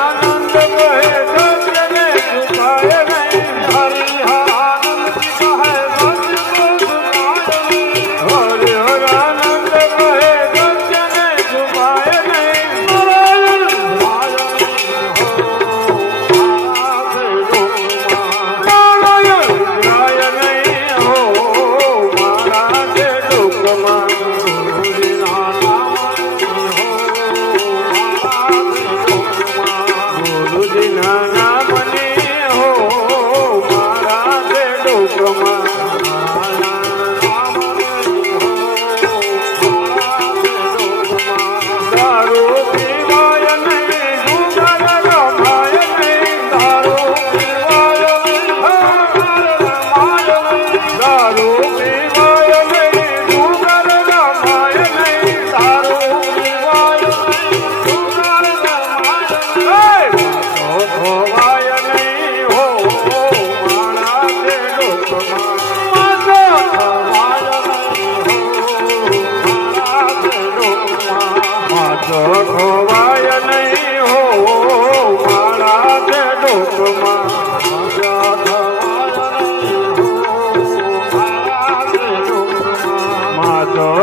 આનંદ કહે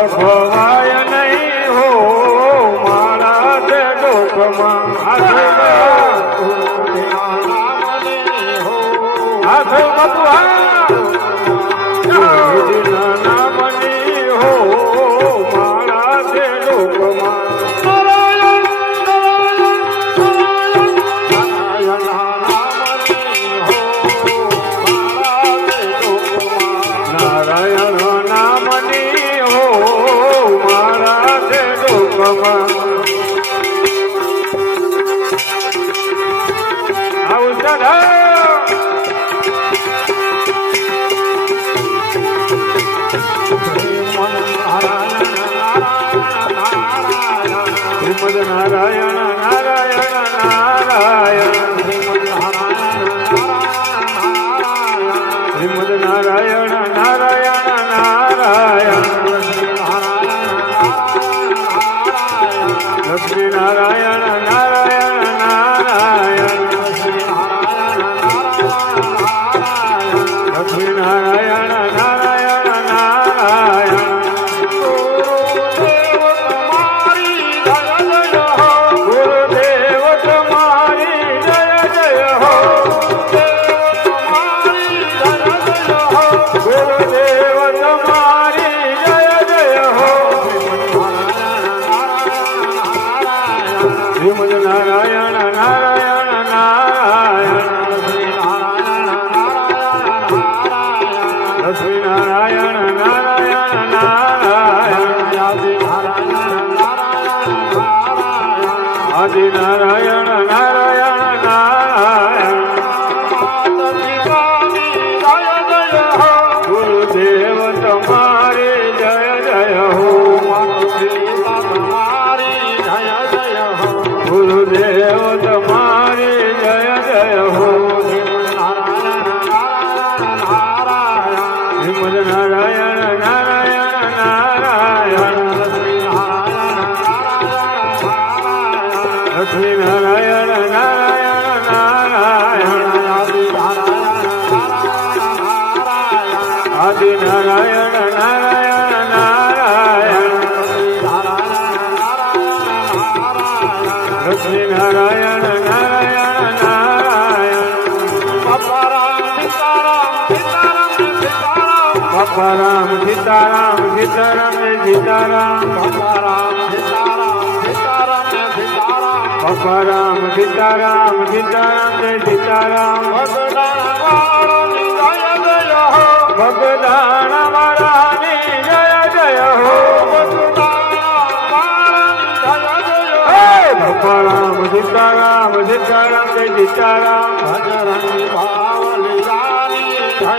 ખવાય નહીં હો મારા તે ડોકમાં હાથ નામની હો મારા તે ડોકમાં નારાયણ નારાયણ નારાયણ શ્રીમદ નારાયણ નારાયણ નારાયણ લક્ષ્મી નારાયણ નારાયણ નારાયણ લક્ષ્મી નારાયણ નારાયણ નારાયણ શ્રીમદ નારાયણ નારાયણ નારાયણ લક્ષ્મી નારાયણ નારાયણ નારાયણ આદિ નારાયણ નારાયણ નારાયણ ગુરુદેવ તમારે જય જય હો ગુરુદેવ તમારે જય જય હો શ્રીમદ નારાયણ નારાયણ નારાયણ લક્ષ્મી નારાયણ નારાયણ નારાયણ આદિ નારાયણ નારાયણ નારાયણ લક્ષ્મી નારાયણ નારાયણ નારાયણ બાપા રામ સીતારામ સીતારામ સીતારામ બાપા રામ સીતારામ સીતારામ જય સીતારામ ભગદાન મારાની જય જય હો બાપા રામ સીતારામ સીતારામ જય સીતારામ ભજરંગી ભાવલિયાની જય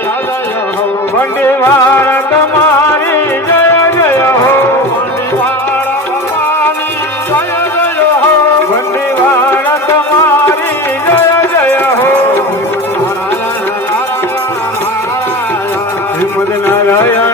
જય હો બંડીવાળ તમારી જય જય હો બંડીવાળ ભવાની જય જય હો બંડીવાળ તમારી જય જય હો શ્રીમદ નારાયણ